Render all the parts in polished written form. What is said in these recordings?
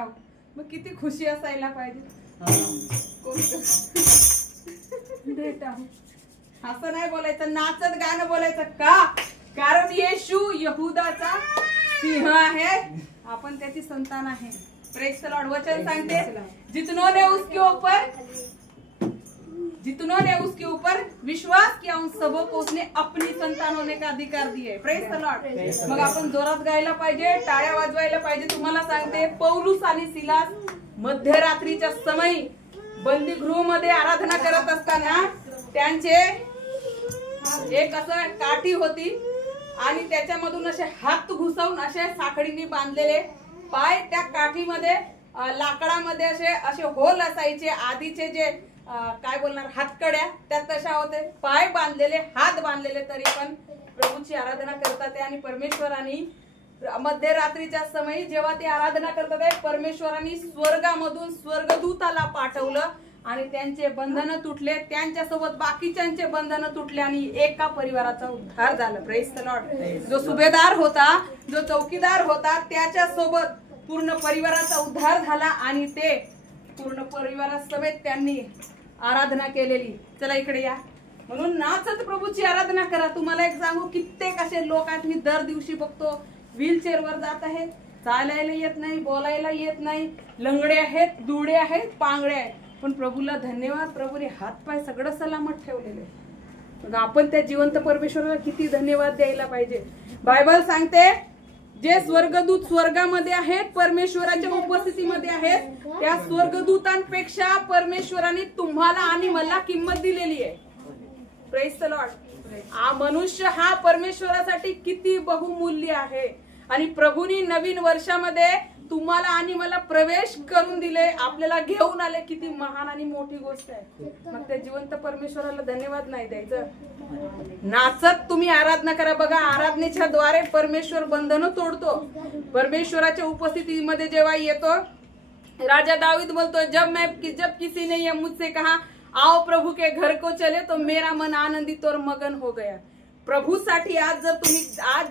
आहोत, मग किती खुशी असायला पाहिजे. भेट आहोत असं नाही बोलायचं, नाचत गाणं बोलायचं. का? कारण येशू यहूदाचा सिंह आहे, आपण त्याची संतान आहे. Praise the Lord. वचन सांगते जितनों ने उसके ऊपर विश्वास किया उन सबों को उसने अपनी संतान होने का अधिकार दिए. Praise the Lord. मग आपण जोरात गायला पाहिजे, टाळ्या वाजवायला पाहिजे. तुम्हाला सांगते पौलुस आणि सिलास मध्यरात्रीच्या समयी बंदीगृहामध्ये आराधना करत असताना त्यांचे एक असं काठी होती आणि त्याच्यामधून असे हात घुसवून असे साखळीने बांधलेले पाय, त्या काठीमध्ये लाकडामध्ये असे होल असायचे. आधीचे जे काय बोलणार हातकड्या त्यात तशा होते, पाय बांधलेले, हात बांधलेले, तरी पण प्रभूची आराधना करतात. आणि परमेश्वरांनी मध्यरात्रीच्या समयी जेव्हा ते आराधना करतात, परमेश्वरांनी स्वर्गामधून स्वर्गदूताला पाठवलं आणि त्यांचे बंधन तुटले, त्यांच्यासोबत बाकीच्यांचे बंधन तुटले आणि एका परिवाराचा उद्धार झाला. Praise the Lord. जो सुभेदार होता, जो चौकीदार होता, त्याच्यासोबत पूर्ण परिवाराचा उद्धार झाला आणि ते पूर्ण परिवारासमेत त्यांनी आराधना केलेली. चला इकडे या. म्हणून नाचत प्रभूची आराधना करा. तुम्हाला एक सांगू, कित्येक असे लोक आहेत मी दर दिवशी बघतो, व्हीलचेअर वर जात आहेत, चालायला येत नाही, बोलायला येत नाही, लंगडे आहेत, दुडे आहेत, पांगडे आहेत, पण प्रभूला धन्यवाद, प्रभूने हातपाय सगळं सलामत ठेवलेले. मग आपण त्या जिवंत परमेश्वराला किती धन्यवाद द्यायला पाहिजे. बायबल सांगते जे स्वर्गदूत स्वर्गामध्ये आहेत, परमेश्वराच्या उपस्थितीमध्ये आहेत, त्या स्वर्गदूतांपेक्षा परमेश्वराने तुम्हाला आणि मला किंमत दिलेली आहे. Praise the Lord. मनुष्य हा परमेश्वरासाठी किती बहुमूल्य आहे. आणि प्रभूनी नवीन वर्षामध्ये तुम्हाला आणि मला प्रवेश करून दिले, आपल्याला घेऊन आले, किती महान आणि मोठी गोष्ट आहे. मग त्या जिवंत परमेश्वराला धन्यवाद नाही द्यायचं? नाचत तुम्ही आराधना करा. बघा, आराधनेच्या द्वारे परमेश्वर बंधन तोडतो. परमेश्वराच्या उपस्थितीमध्ये जेव्हा येतो, राजा दाऊद बोलतो, जब किसी ने ये मुझसे कहा आओ प्रभु के घर को चले तो मेरा मन आनंदित और मगन हो गया. प्रभूसाठी आज जर तुम्ही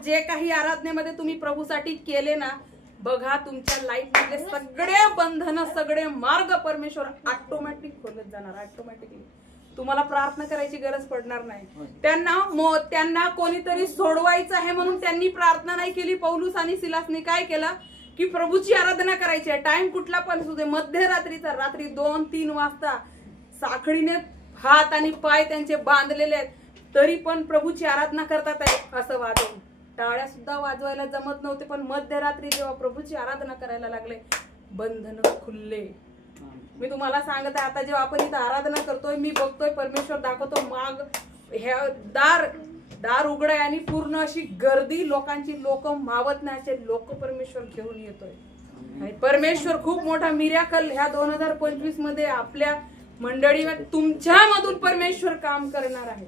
जे काही आराधनेमध्ये तुम्ही प्रभूसाठी केले ना, बघा तुमच्या लाईफ मधले सगळे बंधन, सगळे मार्ग परमेश्वर ऑटोमॅटिक खोलत जाणार. ऑटोमॅटिकली तुम्हाला प्रार्थना करायची गरज पडणार नाही. त्यांना कोणीतरी सोडवायचं आहे म्हणून त्यांनी प्रार्थना नाही केली. पौलुस आणि सिलासने काय केलं की प्रभूची आराधना करायची आहे. टाइम कुठला पण असू दे, मध्यरात्रीचा, रात्री 2-3 वाजता, साखळीने हात आणि पाय त्यांचे बांधलेले आहेत, तरी पण प्रभूची आराधना करतात आहे असं वाजवून. टाळ्या सुद्धा वाजवायला जमत नव्हते, पण मध्यरात्री जेव्हा प्रभूची आराधना करायला लागले, बंधन खुलले. मी तुम्हाला सांगत आहे, आता जेव्हा आपण इथं आराधना करतोय, मी बघतोय परमेश्वर दाखवतो, माग ह्या दार उघडाय आणि पूर्ण अशी गर्दी लोकांची, लोक मावत नाही असे लोक परमेश्वर घेऊन येतोय. आणि परमेश्वर खूप मोठा मिराकल ह्या 2025 मध्ये आपल्या मंडळीमध्ये तुमच्यामधून परमेश्वर काम करणार आहे.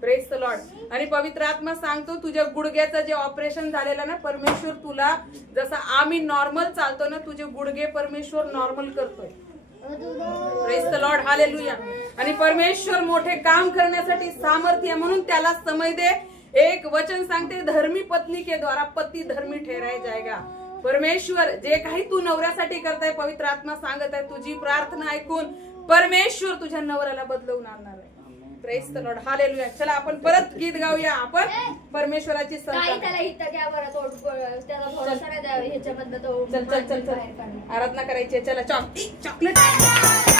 Praise the Lord. आणि पवित्र आत्मा सांगतो, तुझ्या गुडघ्याचं जे ऑपरेशन झालेलं ना, परमेश्वर तुला जसं आम्ही नॉर्मल चालतो ना, तुझे गुडघे परमेश्वर नॉर्मल करतोय. Praise the Lord. हालेलुया. आणि परमेश्वर मोठे काम करण्यासाठी सामर्थ्य, म्हणून त्याला समय दे. एक वचन सांगते, धर्मी पत्नी के द्वारा पती धर्मी ठहराया जाएगा. परमेश्वर जे काही तू नवऱ्यासाठी करताय, पवित्र आत्मा सांगत आहे, तुझी प्रार्थना ऐकून परमेश्वर तुझ्या नवऱ्याला बदलवून आणणार आहे. Praise the Lord. हालेलुया. चला आपण परत गीत गाऊया. आपण परमेश्वराची संतान. चल आराधना करायची. चला चॉकलेट जाओ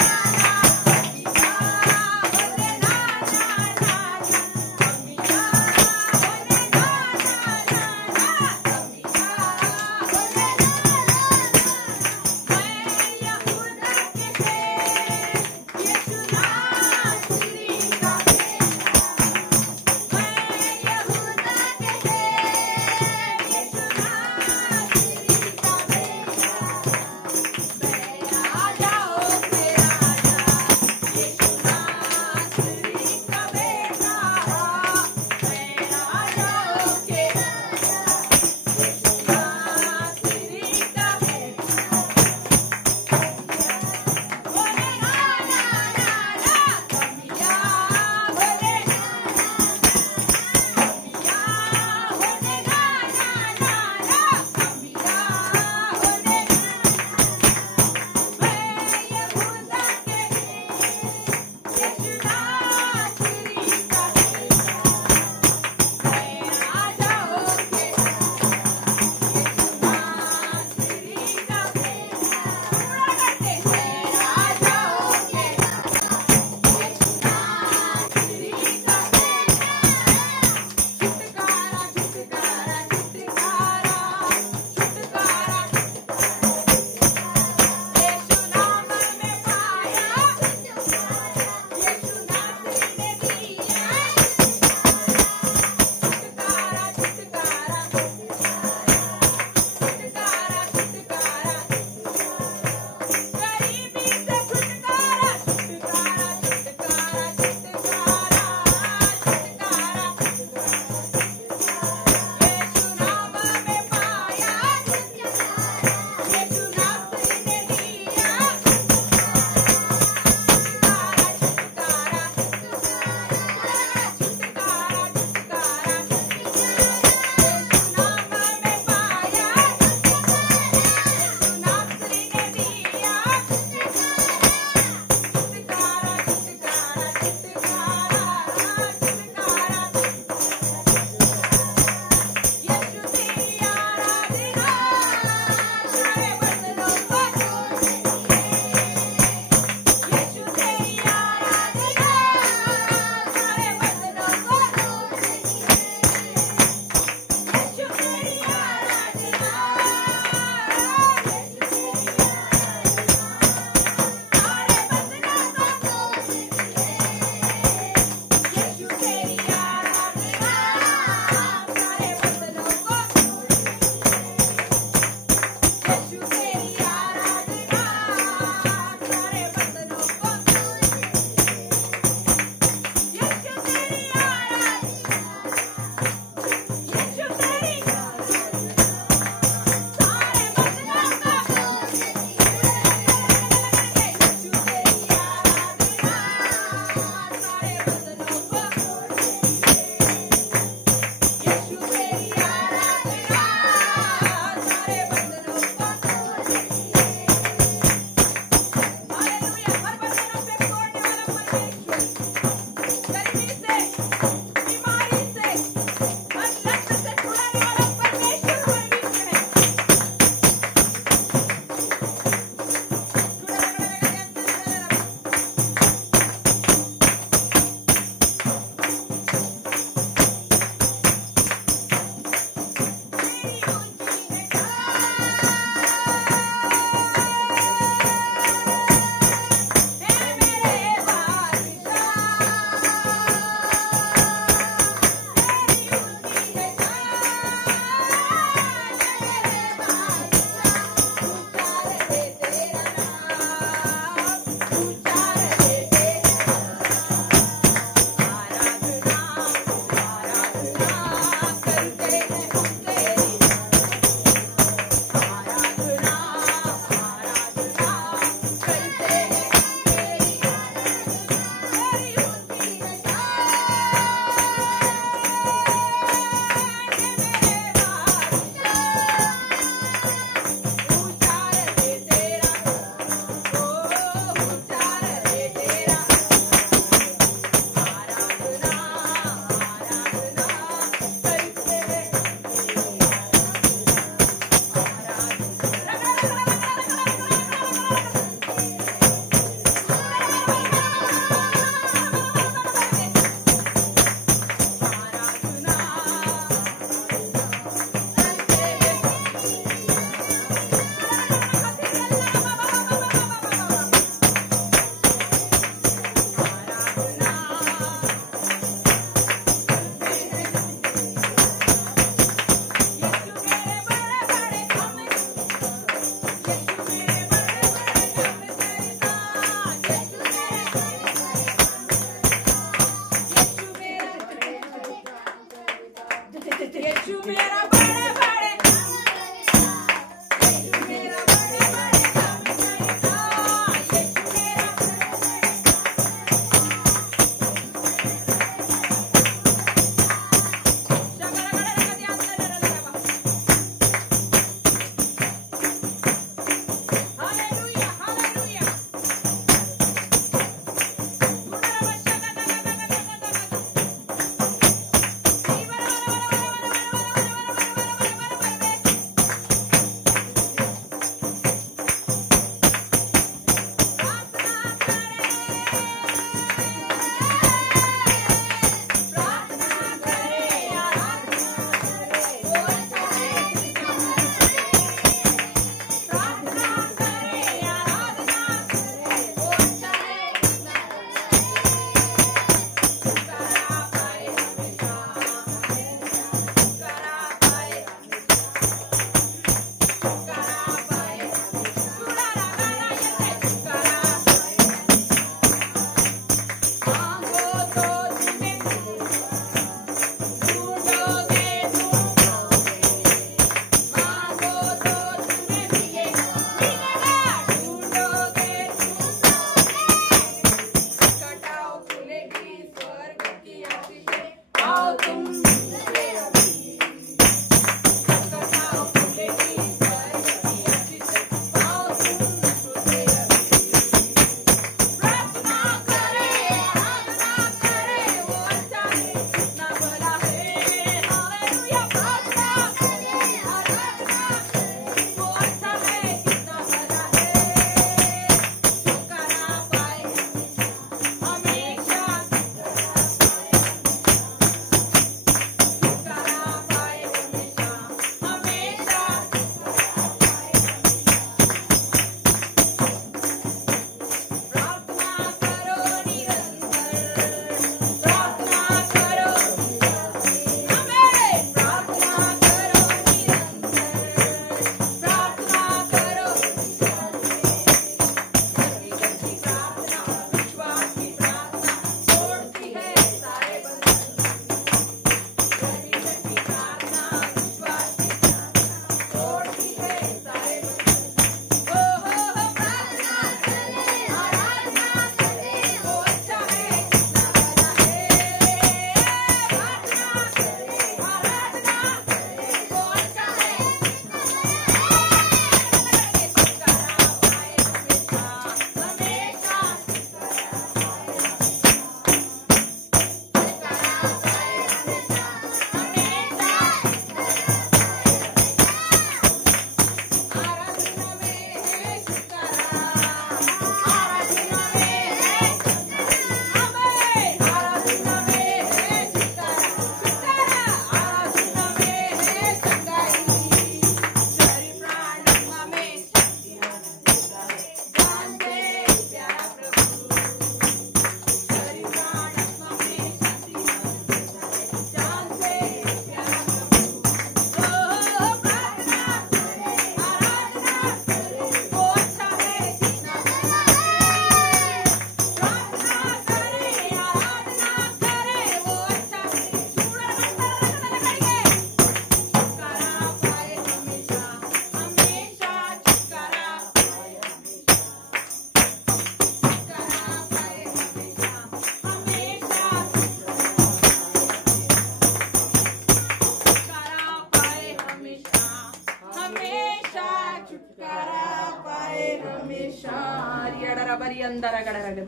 shakarabari andaragadagaragade.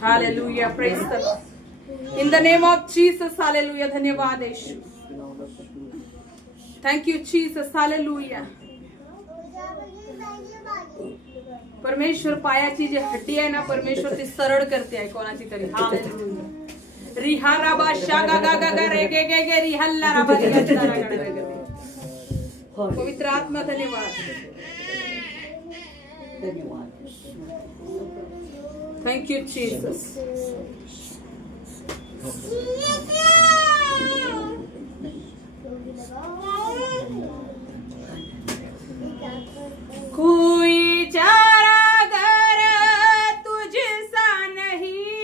Hallelujah. Praise the Lord. In the name of Jesus. Hallelujah. धन्यवाद यीशु. Thank you Jesus. Hallelujah. परमेश्वर पायाची जी हड्डी आहे ना, परमेश्वर ती सरळ करते आहे कोणाची तरी. हालेलुया. रिहाराबा शागागागा रेगेगे रिहल्ला राबा रिहल्ला. पवित्र आत्मा धन्यवाद. Thank you Jesus. कोई चारा घर तुझसा नहीं,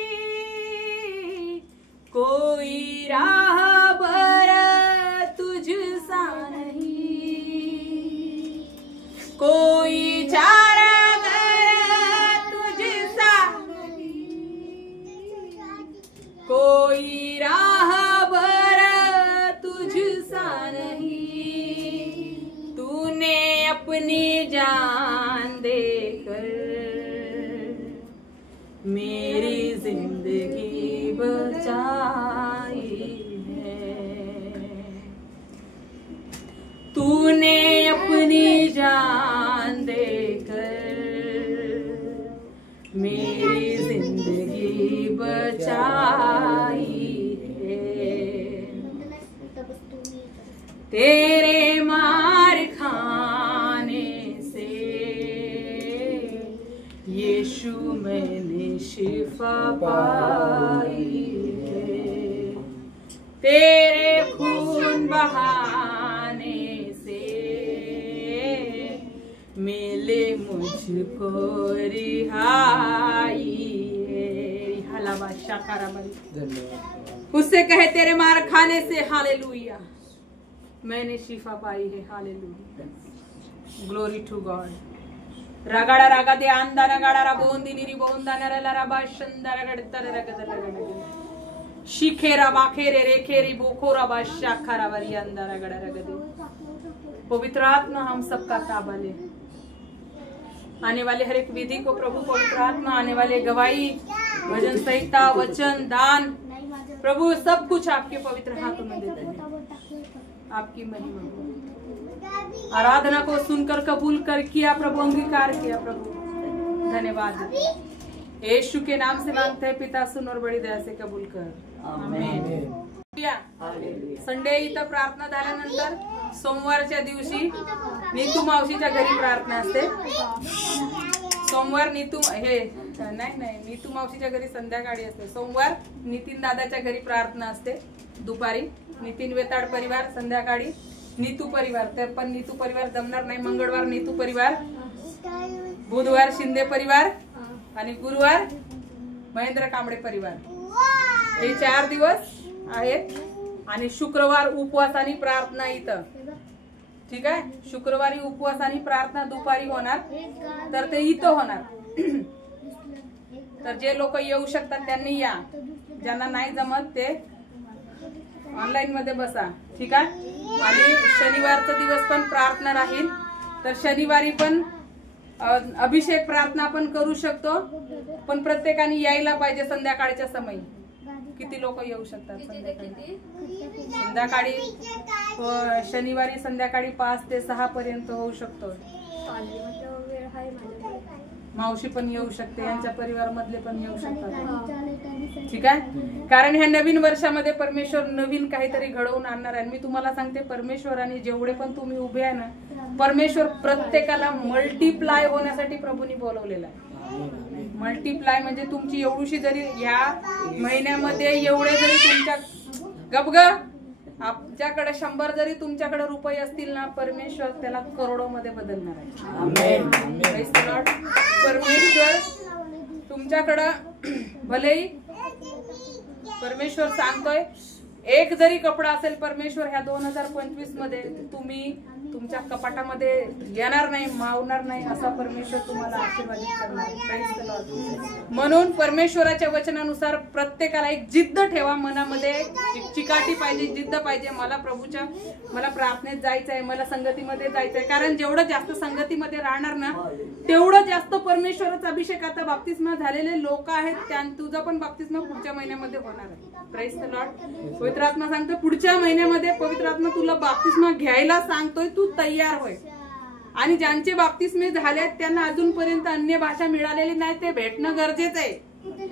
कोई राहबर तुझसा नहीं, कोई चारा घर तुझसा नहीं, कोई राहबर तुझसा नहीं, तूने अपनी जान देकर मेरी जिंदगी बचाई है, तूने अपनी जान देकर मेरी जिंदगी बचाई है, तेरे मार खाने से यीशु मैंने शिफा पाई है, तेरे खून बहाने से मिले मुझको रिहाई है. हलावा शाकाराबाई. उससे कहे तेरे मार खाने से हालेलुया मैंने शिफा पाई है. हालेलुया. Glory to God. रगड़ा रगा दे अंदा रगड़ा रबोंदी निरी बोंदा नरला रबा शंदा रगड़ता रगदा रगड़ा शिखेरा बाखेरे रेखेरी बोखोरा बा शाखरा वरी अंदा रगड़ा रगदे. पवित्र आत्मा हम सबका ताबा ले. आने वाले हर एक विधि को प्रभु पवित्र आत्मा, आने वाले गवाही, भजन संहिता, वचन, दान, प्रभु सब कुछ आपके पवित्र हाथों में देते हैं. आपकी महिमा हो. आराधना को सुनकर कबूल कर किया प्रभु, अंगीकार किया प्रभु. धन्यवाद. यीशु के नाम से मांगते हैं पिता, सुन और बड़ी दया से कबूल कर. आमेन. संडे इथं प्रार्थना झाल्यानंतर सोमवारच्या दिवशी नीतू मावशीच्या घरी प्रार्थना असते. सोमवार नीतू नीतू मावशीच्या घरी संध्याकाळी असते. सोमवार नितीन दादाच्या घरी प्रार्थना असते दुपारी. नितीन वेताड परिवार संध्याकाळी. नीतू परिवार तर पण नीतू परिवार जमणार नाही. मंगळवार नीतू परिवार, बुधवार शिंदे परिवार आणि गुरुवार महेंद्र कांबळे परिवार. हे 4 दिवस आहेत. आणि शुक्रवार उपवास आणि प्रार्थना इथं. ठीक आहे. शुक्रवारी उपवास आणि प्रार्थना दुपारी होणार, तर ते इथं होणार. तर जे लोक येऊ शकतात त्यांनी या. ज्यांना नाही जमत ते ऑनलाईन मध्ये बसा. ठीक आहे. आणि शनिवारचा दिवस पण प्रार्थना राहील. तर शनिवारी पण अभिषेक प्रार्थना पण करू शकतो. पण प्रत्येकाने यायला पाहिजे संध्याकाळच्या समयी. किती लोक येऊ शकतात संध्याकाळी? शनिवारी संध्याकाळी 5 ते 6 पर्यंत होऊ शकतो. मावशी पण येऊ शकते, यांच्या परिवार मधले पण येऊ शकतात. ठीक आहे. कारण ह्या नवीन वर्षामध्ये परमेश्वर नवीन काहीतरी घडवून आणणार आहे. मी तुम्हाला सांगते, परमेश्वराने जेवढे पण तुम्ही उभे आहे ना, परमेश्वर प्रत्येकाला मल्टिप्लाय होण्यासाठी प्रभूंनी बोलवलेला आहे. मल्टिप्लाय म्हणजे तुमची एवढीशी जरी ह्या महिन्यामध्ये एवढे जरी तुमच्या गबग आपल्याकडे 100 जरी तुमच्याकडे रुपये असतील ना, परमेश्वर त्याला करोडो मध्ये बदलणार आहे. आमेन. परमेश्वर तुमच्याकडे भलेही परमेश्वर सांगतोय, एक जरी कपडा असेल, परमेश्वर ह्या 2025 मध्ये तुम्ही तुमच्या कपाटामध्ये येणार नाही, मावणार नाही, असा परमेश्वर तुम्हाला आशीर्वादित करणार आहे. Praise the Lord. म्हणून परमेश्वराच्या वचनानुसार प्रत्येकाला एक जिद्द ठेवा मनामध्ये, चिकाटी पाहिजे, जिद्द पाहिजे. मला प्रार्थनेत जायचं आहे, मला संगतीमध्ये जायचं आहे. कारण जेवढं जास्त संगतीमध्ये राहणार ना तेवढं जास्त परमेश्वराचा अभिषेक. आता बाप्तिस्मा झालेले लोक आहेत, तुझा पण बाप्तिस्मा पुढच्या महिन्यामध्ये होणार आहे. Praise the Lord. पवित्र आत्मा सांगतो पुढच्या महिन्यामध्ये पवित्र आत्मा तुला बाप्तिस्मा घ्यायला सांगतोय, तू तयार होय. आणि ज्यांचे बाप्तिस्मे झालेत त्यांना अजूनपर्यंत अन्य भाषा मिळालेली नाही, ते भेटणं गरजेचं आहे.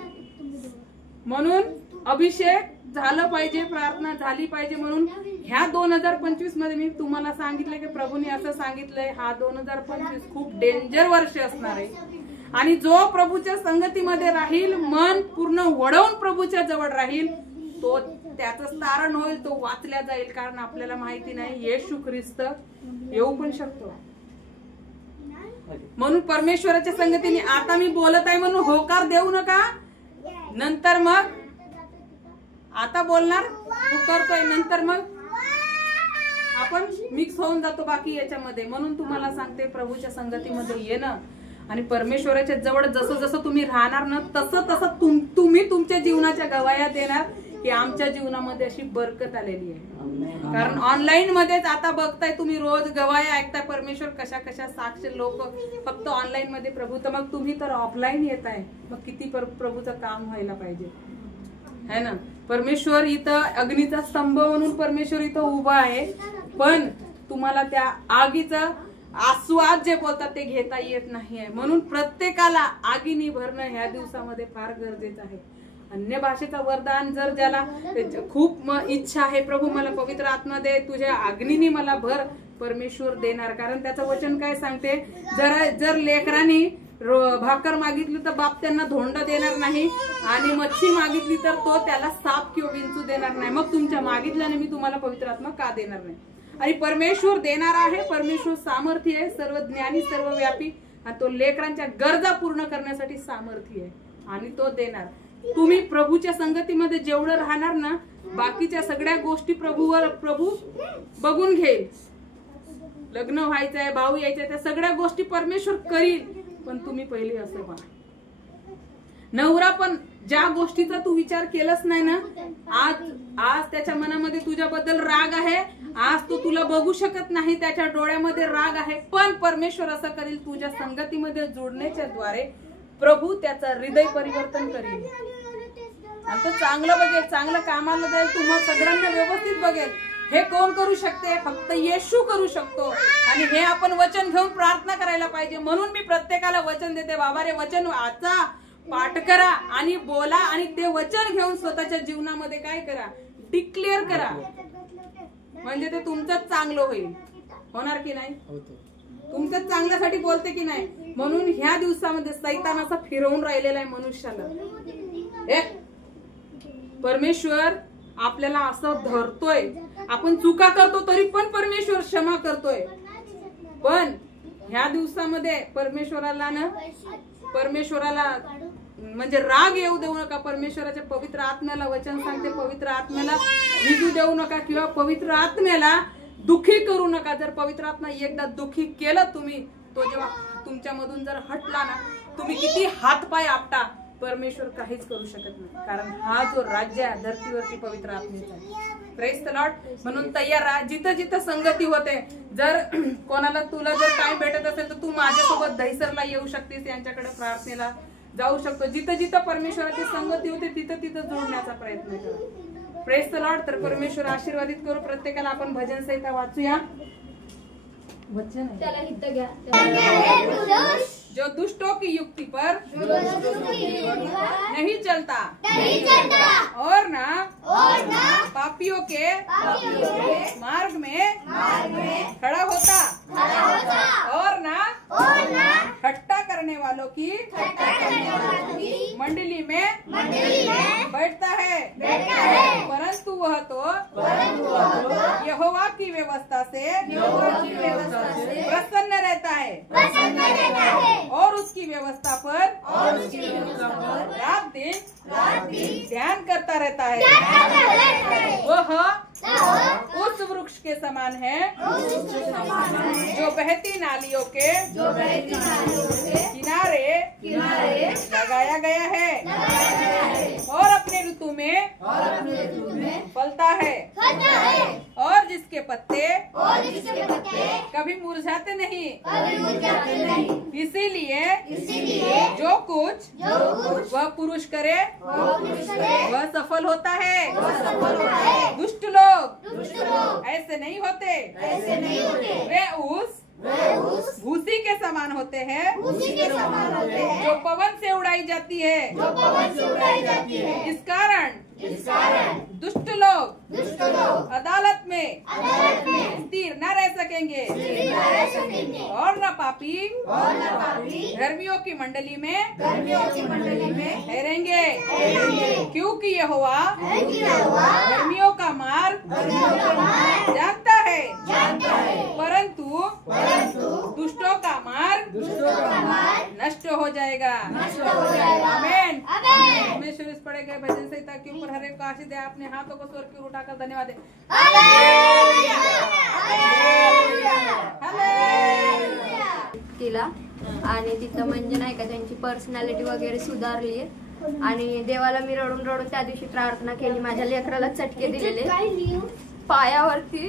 म्हणून अभिषेक झालं पाहिजे, प्रार्थना झाली पाहिजे. म्हणून ह्या 2025 मध्ये मी तुम्हाला सांगितलं की प्रभूने असं सांगितलंय, हा 2025 खूप डेंजर वर्ष असणार आहे. आणि जो प्रभूच्या संगतीमध्ये राहील, मन पूर्ण वळवून प्रभूच्या जवळ राहील, तो त्याचं तारण होईल, तो वाचल्या जाईल. कारण आपल्याला माहिती नाही येशू ख्रिस्त येऊ पण शकतो. म्हणून परमेश्वराच्या संगतीने आता मी बोलत आहे म्हणून होकार देऊ नका. नंतर मग आता बोलणार करतोय, नंतर मग आपण मिक्स होऊन जातो बाकी याच्यामध्ये. म्हणून तुम्हाला सांगते प्रभूच्या संगतीमध्ये येणं आणि परमेश्वराच्या जवळ जसं जसं तुम्ही राहणार ना तसं तसं तुम्ही तुमच्या जीवनाच्या गवाया देणार की आमच्या जीवनामध्ये अशी बरकत आलेली आहे. कारण ऑनलाईन मध्येच आता बघताय तुम्ही, रोज गवाया ऐकताय. परमेश्वर कशा कशा साक्ष लोक फक्त ऑनलाईन मध्ये प्रभू, तर मग तुम्ही तर ऑफलाईन येताय, मग किती प्रभूचं काम व्हायला पाहिजे है ना. परमेश्वर इथं अग्नीचा स्तंभ म्हणून परमेश्वर इथं उभा आहे, पण तुम्हाला त्या आगीचा आस्वाद जे बोलतात ते घेता येत नाहीये. म्हणून प्रत्येकाला आगीनी भरणं ह्या दिवसामध्ये फार गरजेचं आहे. अन्य भाषेचा वरदान जर ज्याला खूप इच्छा आहे, प्रभू मला पवित्र आत्मा दे, तुझ्या अग्नीनी मला भर, परमेश्वर देणार. कारण त्याचं वचन काय सांगते, जर लेकरांनी भाकर मागितली तर बाप त्यांना धोंड देणार नाही, आणि मच्छी मागितली तर तो त्याला साप किंवा विंचू देणार नाही. मग तुमच्या मागितल्याने मी तुम्हाला पवित्र आत्मा का देणार नाही. आणि परमेश्वर देणार आहे. परमेश्वर सामर्थ्य आहे, सर्व ज्ञानी, सर्व व्यापी, आणि तो लेकरांच्या गरजा पूर्ण करण्यासाठी सामर्थ्य आहे आणि तो देणार. तुम्ही प्रभूच्या संगतीमध्ये जेवढं राहणार ना, बाकीच्या सगळ्या गोष्टी प्रभू बघून घेईल. लग्न व्हायचंय, भाऊ यायचंय, त्या सगळ्या गोष्टी परमेश्वर करील. पण तुम्ही पहिले असं व्हा. नवरा पण ज्या गोष्टीचा तू विचार केलास नाही ना, आज त्याच्या मनामध्ये तुझ्याबद्दल राग आहे, आज तो तुला बघू शकत नाही, त्याच्या डोळ्यामध्ये राग आहे, पण परमेश्वर असं करेल, तुझ्या संगतीमध्ये जोडण्याच्या द्वारे प्रभू त्याचा हृदय परिवर्तन करेल. आणि तो चांगलं बघेल, चांगलं कामाला जाईल, तुम्हाला सगळ्यांना व्यवस्थित बघेल. हे कोण करू शकते? फक्त येशू करू शकतो. आणि हे आपण वचन घेऊन प्रार्थना करायला पाहिजे. म्हणून मी प्रत्येकाला वचन देते, बाबा रे वचन वाचा, पाठ करा आणि बोला, आणि ते वचन घेऊन स्वतःच्या जीवनामध्ये काय करा, डिक्लेअर करा. म्हणजे ते तुमचं चांगलं होईल. होणार की नाही? तुमच्याच चांगल्यासाठी बोलते की नाही. म्हणून ह्या दिवसामध्ये सैतान असा फिरवून राहिलेला आहे मनुष्याला. परमेश्वर आपल्याला असं धरतोय, आपण चुका करतो तरी पण परमेश्वर क्षमा करतोय. पण ह्या दिवसामध्ये परमेश्वराला म्हणजे राग येऊ देऊ नका. परमेश्वराच्या पवित्र आत्म्याला वचन सांगते, पवित्र आत्म्याला विजू देऊ नका किंवा पवित्र आत्म्याला दुखी करू नका. जर पवित्र आत्मा एकदा दुखी केलं तुम्ही, तो जेव्हा तुमच्यामधून जर हटला ना, तुम्ही किती हातपाय आपटा, परमेश्वर काहीच करू शकत नाही. कारण हा जो राज्य आहे धरतीवरती पवित्र आत्म्याचा आहे. Praise the Lord. म्हणून तयार राहा. जिथं जिथं संगती होते, जर कोणाला तुला जर टाइम भेटत असेल तर तू माझ्यासोबत दहिसरला येऊ शकतेस, यांच्याकडे प्रार्थनेला जाऊ शकतो. जिथं जिथं परमेश्वराची संगती होते तिथं तिथं जोडण्याचा प्रयत्न करा. Praise the Lord. तर परमेश्वर आशीर्वादित करू प्रत्येकाला. आपण भजन संहिता वाचूया. वचन जो दुष्टों की युक्ति पर नहीं चलता और ना पापियों के मार्ग में खड़ा होता और ना ठट्टा करने वालों की मंडली में बैठता है, परंतु वह तो यहोवा की व्यवस्था से प्रसन्न रहता है और उसकी व्यवस्था पर रात दिन ध्यान करता रहता है। वह उस वृक्ष के समान है जो बहती नालियों के किनारे लगाया गया है और अपने ऋतु में फलता है और जिसके पत्ते कभी मुरझाते नहीं। इसीलिए जो कुछ वह पुरुष करे वह सफल होता है। दुष्ट लोग ऐसे नहीं होते, वे उस भूसी के समान होते हैं जो पवन से उड़ाई जाती है। इस कारण दुष्ट लोग अदालत में स्थिर न रह सकेंगे और न पापी धर्मियों की मंडली में ठहरेंगे, क्योंकि यहोवा धर्मियों का मार्ग जानता है, परंतु दुष्टों का मार्ग नष्ट हो जाएगा। आमीन। परमेश्वर इस पढ़े गए भजन संहिता के ऊपर हर एक को आशीष दे। अपने हाथों को स्वर की ओर उठाकर धन्यवाद दे। केला आणि तिथं म्हणजे नाही का त्यांची पर्सनॅलिटी वगैरे सुधारली आणि देवाला मी रडून रडून त्या दिवशी प्रार्थना केली। माझ्या लेकराला चटके दिलेले पायावरती,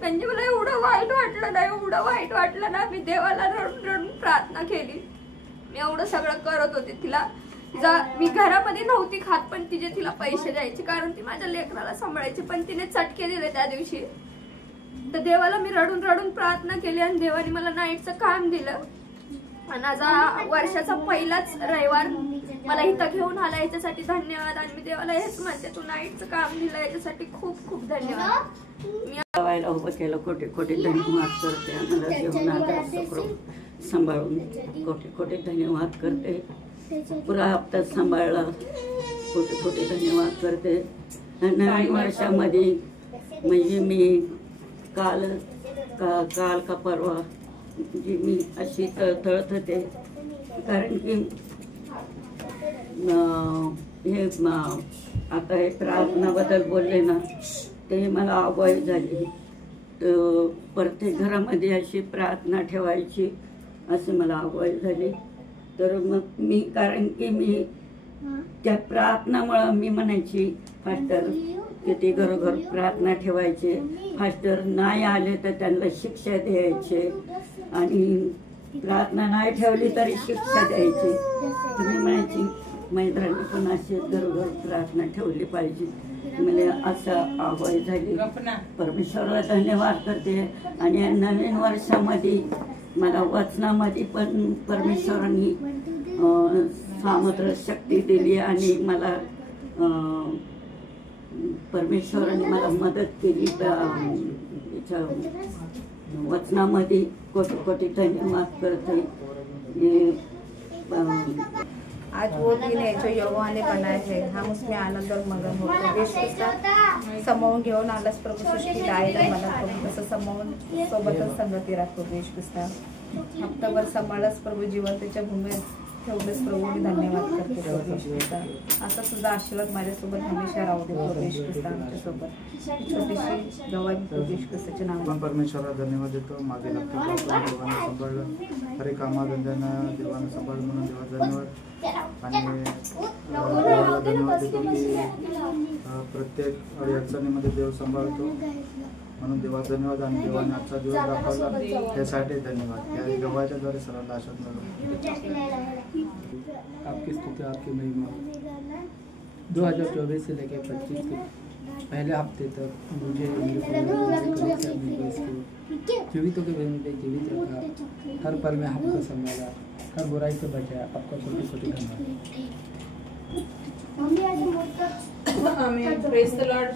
म्हणजे मला एवढं वाईट वाटलं ना, मी देवाला रडून रडून प्रार्थना केली। मी एवढं सगळं करत होते तिला, मी घरामध्ये नव्हती खात पण तिला पैसे द्यायचे कारण ती माझ्या लेकराला सांभाळायची, पण तिने चटके दिले त्या दिवशी। तर देवाला मी रडून रडून प्रार्थना केली आणि देवाने मला नाईटचं काम दिलं आणि आज वर्षाचा पहिलाच रविवार मला इथं घेऊन आला, याच्यासाठी धन्यवाद। आणि मी देवाला हेच म्हणते, तू नाईटचं काम दिलं याच्यासाठी खूप खूप धन्यवाद। मी गावायला उभं केलं, कोटी कोटी धन्यवाद करते। आम्हाला घेऊन आला सांभाळून कोटी कोटी धन्यवाद करते। पुरा हप्ता सांभाळला, कोटी कोटी धन्यवाद करते। नवीन वर्षामध्ये म्हणजे मी काल का परवा जी मी अशी तळतळत होते, कारण की हे आता हे प्रार्थनाबद्दल बोलले ना, ते मला आवड झाली। तर प्रत्येक घरामध्ये अशी प्रार्थना ठेवायची असे मला आवड झाली। तर मग मी, कारण की मी त्या प्रार्थनामुळं मी म्हणायची फास्टर किती घरोघर प्रार्थना ठेवायचे, फास्टर नाही आले तर त्यांना शिक्षा द्यायचे आणि प्रार्थना नाही ठेवली तरी शिक्षा द्यायची। तुम्ही म्हणायची मैत्रिणी पण असे घरोघर प्रार्थना ठेवली पाहिजे। मला असं आवड झाली। परमेश्वराला धन्यवाद करते। आणि या नवीन वर्षामध्ये मला वचनामध्ये पण परमेश्वरांनी सामर्थ्य शक्ती दिली आणि मला परमेश्वराने मला मदत केली। त्याच्या वचनामध्ये कोटी कोटी धन्यवाद करते। आज वो दिन है जो यहोवा ने बनाए है, हम उसमें आनंद और मगन होते। विश्व समावून घेऊन आलास प्रभू, सृष्टी लायला मला प्रभू तसं समावून सोबतच संगती राख प्रभू। विश्वस्ता हप्ताभर सांभाळस प्रभू, जिवंतच्या भूमीत ठेवलंस प्रभू, मी धन्यवाद करते प्रभू। विश्वस्ता असा तुझा आशीर्वाद माझ्यासोबत हमेशा राहू दे प्रभू। विश्वस्ता आमच्यासोबत छोटीशी गवाही प्रभू विश्वस्ताच्या नावाने परमेश्वराला धन्यवाद देतो। मागे देवाने सांभाळलं, हरे कामाधंद्यानं देवानं सांभाळलं म्हणून देवाला धन्यवाद। आणि देवाला धन्यवाद देतो की प्रत्येक अडचणीमध्ये देव सांभाळतो म्हणून देवाला धन्यवाद। आणि देवाने आजचा दिवस दाखवला त्यासाठी धन्यवाद। या गव्हाच्या द्वारे सर्वांना आशीर्वाद मिळाला। आपकी स्तुति, आपकी महिमा। 2024 से लेकर 25 के पहले हफ्ते तक मुझे जीवितों के बदन पे जीवित रखा, हर पल में आपको संभाला, हर बुराई से बचाया। आपका कोटि कोटि धन्यवाद। आमीन। Praise the Lord.